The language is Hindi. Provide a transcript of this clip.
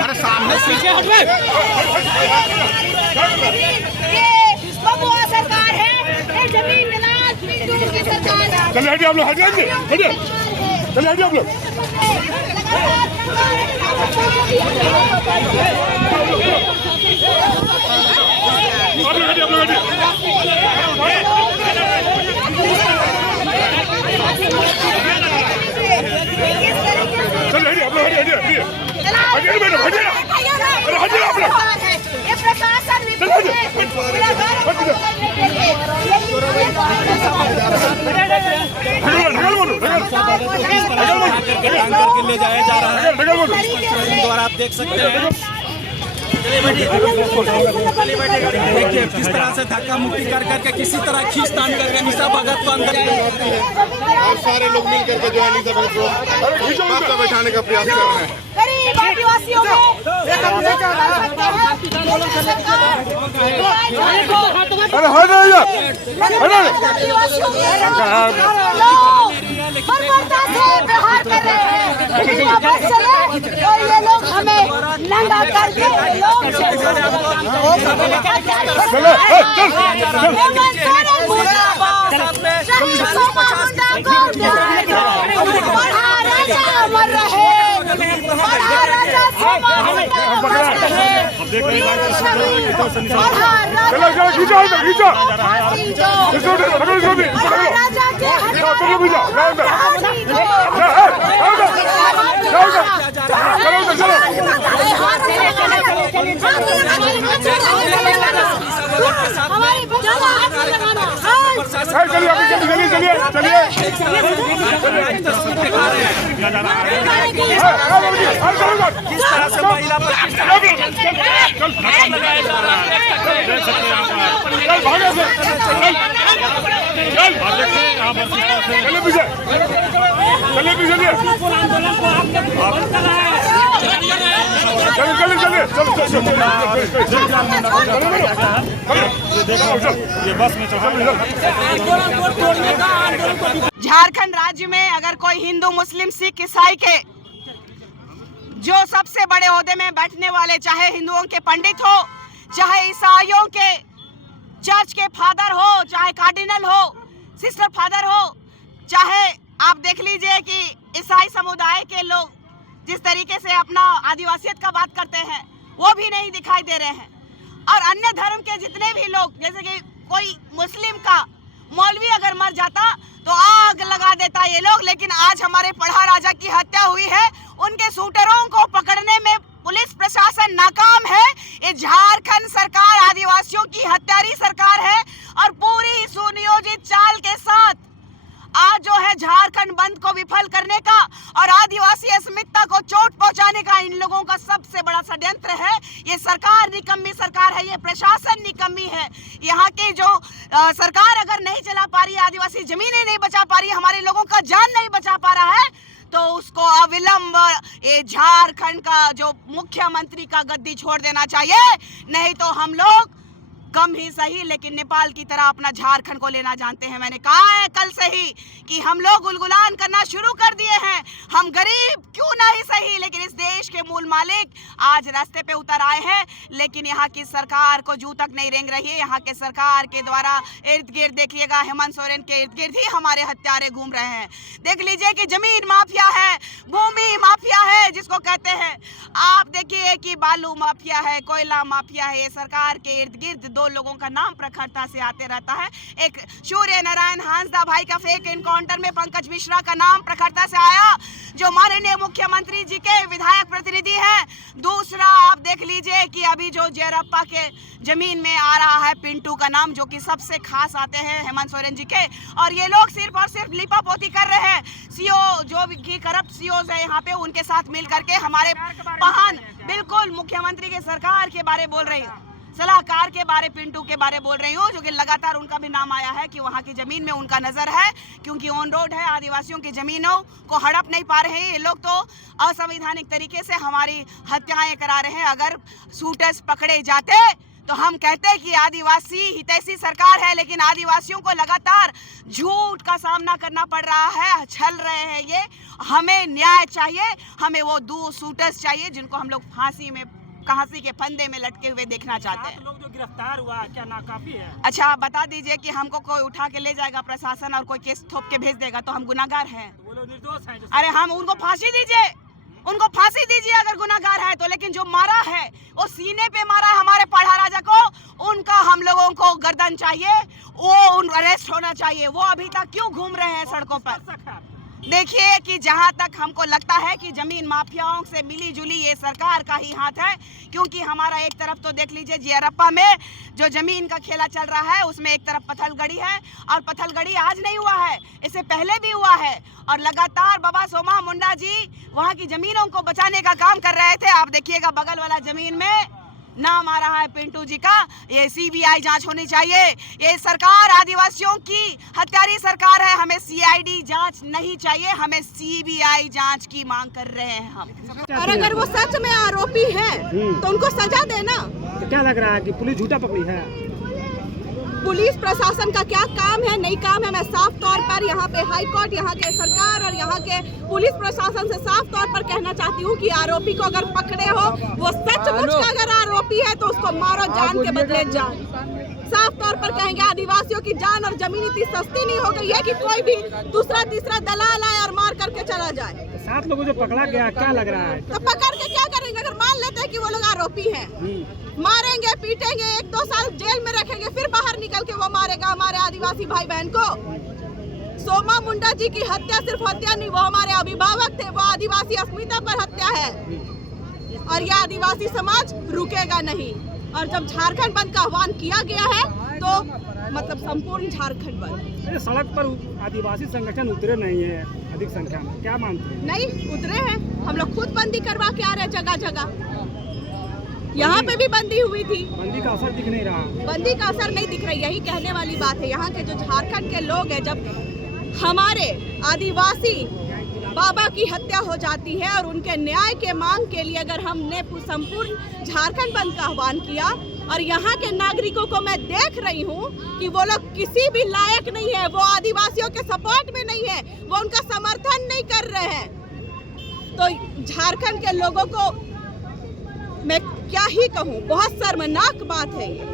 अरे सामने पीछे हटवे। बबुआ सरकार है, ये जमीन मिलाद पिंटू की सरकार है। चलिए हटिए आप लोग, हटिए चलिए हटिए आप लोग। टैंकर के ले जाया जा रहा है द्वारा, आप देख सकते हैं। देखिए किस तरह से धक्का मुक्की कर करके किसी तरह खींचतान करके निशा भगत को अंदर और सारे लोग मिल करके जो है निशा भगत को बैठाने का प्रयास कर रहे हैं। गरीब आदिवासियों में अरे हो जाइए व्यवहार कर रहे हैं। बस चले और ये लोग हमें नंगा करके किस तरह से महिला पर झारखंड राज्य में अगर कोई हिंदू मुस्लिम सिख ईसाई के जो सबसे बड़े ओहदे में बैठने वाले, चाहे हिंदुओं के पंडित हो, चाहे ईसाइयों के चर्च के फादर हो, चाहे कार्डिनल हो, सिस्टर फादर हो, चाहे आप देख लीजिए कि ईसाई समुदाय के लोग जिस तरीके से अपना आदिवासियत का बात करते हैं वो भी नहीं दिखाई दे रहे हैं। और अन्य धर्म के जितने भी लोग, जैसे कि कोई मुस्लिम का मौलवी अगर मर जाता तो आग लगा देता ये लोग, लेकिन आज हमारे पढ़ा राजा की हत्या हुई है, उनके शूटरों को पकड़ने में पुलिस प्रशासन नाकाम है। ये झारखंड सरकार आदिवासियों की हत्यारी सरकार है और पूरी सुनियोजित चाल के साथ आज जो है झारखंड बंद को विफल करने का और आदिवासी अस्मिता को चोट पहुंचाने का इन लोगों का सबसे बड़ा षड्यंत्र है। ये सरकार निकम्मी सरकार है, ये प्रशासन निकम्मी है। यहाँ की जो सरकार अगर नहीं चला पा रही है, आदिवासी जमीनें नहीं बचा पा रही है, हमारे लोगों का जान नहीं बचा पा रहा है, तो उसको अविलंब ये झारखंड का जो मुख्यमंत्री का गद्दी छोड़ देना चाहिए। नहीं तो हम लोग कम ही सही लेकिन नेपाल की तरह अपना झारखंड को लेना जानते हैं। मैंने कहा है कल से ही कि हम लोग गुलगुलान करना शुरू कर दिए हैं। हम गरीब क्यों नहीं सही, लेकिन इस देश के मूल मालिक आज रास्ते पे उतर आए हैं। लेकिन यहाँ की सरकार को जू तक नहीं रेंग रही है। यहाँ के सरकार के द्वारा इर्द गिर्द देखिएगा, हेमंत सोरेन के इर्द गिर्द ही हमारे हत्यारे घूम रहे हैं। देख लीजिए कि जमीन माफिया है, भूमि माफिया है जिसको कहते हैं। आप देखिए कि बालू माफिया है, कोयला माफिया है। ये सरकार के इर्द गिर्द दो लोगों का नाम प्रखरता से आते रहता है। एक सूर्य नारायण हांसदा भाई का फेक एनकाउंटर में पंकज मिश्रा का नाम प्रखरता से आया, जो माननीय मुख्यमंत्री जी के विधायक प्रतिनिधि हैं। दूसरा आप देख लीजिए कि अभी जो जेरप्पा के जमीन में आ रहा है पिंटू का नाम, जो कि सबसे खास आते हैं हेमंत सोरेन जी के, और ये लोग सिर्फ और सिर्फ लिपापोती कर रहे हैं। सीओ जो भी करप्ट सीओज है यहाँ पे, उनके साथ मिल करके हमारे महान बिल्कुल मुख्यमंत्री के सरकार के बारे बोल रही हूँ, सलाहकार के बारे, पिंटू के बारे बोल रही हूँ, जो कि लगातार उनका भी नाम आया है कि वहाँ की जमीन में उनका नजर है, क्योंकि ऑन रोड है। आदिवासियों की जमीनों को हड़प नहीं पा रहे हैं ये लोग, तो असंवैधानिक तरीके से हमारी हत्याएं करा रहे हैं। अगर शूटर्स पकड़े जाते तो हम कहते हैं कि आदिवासी हितैषी सरकार है, लेकिन आदिवासियों को लगातार झूठ का सामना करना पड़ रहा है, छल रहे हैं ये। हमें न्याय चाहिए, हमें वो 2 शूटर्स चाहिए जिनको हम लोग फांसी के फंदे में लटके हुए देखना चाहते हैं। लोग जो गिरफ्तार हुआ क्या नाकाफी है? अच्छा, आप बता दीजिए कि हमको कोई उठा के ले जाएगा प्रशासन और कोई केस थोप के भेज देगा तो हम गुनाहगार हैं? वो लोग निर्दोष हैं। अरे हम उनको फांसी दीजिए, उनको फांसी दीजिए अगर गुनाहगार है तो। लेकिन जो मारा है वो सीने पे मारा है हमारे पढ़ा राजा को, उनका हम लोगों को गर्दन चाहिए, वो अरेस्ट होना चाहिए। वो अभी तक क्यों घूम रहे हैं सड़कों पर? देखिए कि जहां तक हमको लगता है कि जमीन माफियाओं से मिली जुली ये सरकार का ही हाथ है, क्योंकि हमारा एक तरफ तो देख लीजिए जियरप्पा में जो जमीन का खेला चल रहा है उसमें एक तरफ पत्थलगड़ी है, और पत्थलगड़ी आज नहीं हुआ है, इससे पहले भी हुआ है। और लगातार बाबा सोमा मुंडा जी वहां की जमीनों को बचाने का काम कर रहे थे। आप देखिएगा बगल वाला जमीन में नाम आ रहा है पिंटू जी का। ये सीबीआई जांच होनी चाहिए। ये सरकार आदिवासियों की हत्यारी सरकार है। हमें सीआईडी जांच नहीं चाहिए, हमें सीबीआई जांच की मांग कर रहे हैं हम। और अगर वो सच में आरोपी है तो उनको सजा देना। तो क्या लग रहा है कि पुलिस झूठा पकड़ी है? पुलिस प्रशासन का क्या काम है, नहीं काम है, मैं साफ तौर पर यहाँ पे हाई कोर्ट, यहाँ के सरकार और यहाँ के पुलिस प्रशासन से साफ तौर पर कहना चाहती हूँ कि आरोपी को अगर पकड़े हो, वो सचमुच का अगर आरोपी है तो उसको मारो, जान के बदले जान। साफ तौर पर कहेंगे आदिवासियों की जान और जमीन इतनी सस्ती नहीं हो गई है कि कोई भी दूसरा तीसरा दलाल आए और मार करके चला जाए। 7 लोगों जो पकड़ा गया क्या लग रहा है? तो पकड़ के क्या करेंगे? अगर मान लेते हैं कि वो लोग आरोपी हैं, मारेंगे, पीटेंगे, 1-2 साल जेल में रखेंगे, फिर बाहर निकल के वो मारेगा हमारे आदिवासी भाई बहन को। सोमा मुंडा जी की हत्या सिर्फ हत्या नहीं, वो हमारे अभिभावक थे, वो आदिवासी अस्मिता पर हत्या है और यह आदिवासी समाज रुकेगा नहीं। और जब झारखंड बंद का आह्वान किया गया है तो मतलब संपूर्ण झारखंड बंद। सड़क पर आदिवासी संगठन उतरे नहीं है अधिक संख्या में, क्या मानते हैं? नहीं उतरे हैं, हम लोग खुद बंदी करवा के आ रहे हैं जगह जगह। यहाँ पे भी बंदी हुई थी, बंदी का असर दिख नहीं रहा। बंदी का असर नहीं दिख रही, यही कहने वाली बात है। यहाँ के जो झारखंड के लोग हैं, जब हमारे आदिवासी बाबा की हत्या हो जाती है और उनके न्याय के मांग के लिए अगर हमने संपूर्ण झारखंड बंद का आह्वान किया, और यहाँ के नागरिकों को मैं देख रही हूँ कि वो लोग किसी भी लायक नहीं है, वो आदिवासियों के सपोर्ट में नहीं है, वो उनका समर्थन नहीं कर रहे हैं, तो झारखंड के लोगों को मैं क्या ही कहूँ, बहुत शर्मनाक बात है।